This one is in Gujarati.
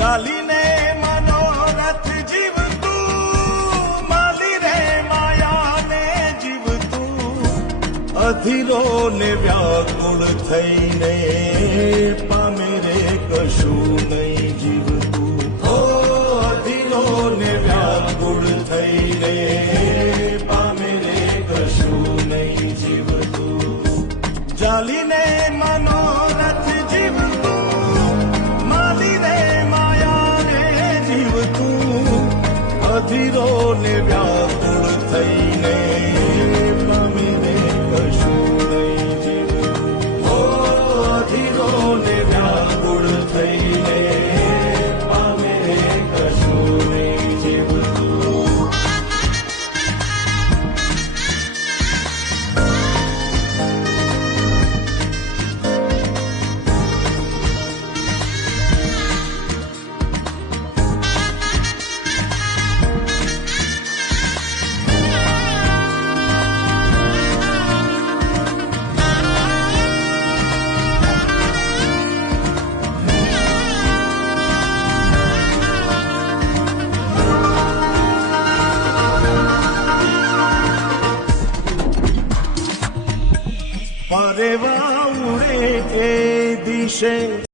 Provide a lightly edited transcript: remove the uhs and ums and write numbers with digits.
ચાલીને મનોરથ જીવતું માલી રે માયાને જીવતું અધીરો ને વ્યાકુળ થઈને પામે રે કશું નહીં જીવતું ઓ અધીરો ને વ્યાકુળ થઈને પામે રે કશું નહીં જીવતું ચાલીને મનોરથ જીવતું માલી રે માયાને જીવતું અધીરો ને વ્યાકુળ થઈને પામે રે કશું નહીં જીવતું ઓ અધીરો ને વ્યાકુળ થઈને પામે રે કશું નહીં જીવતું પરેવા ઉડે એ દિશે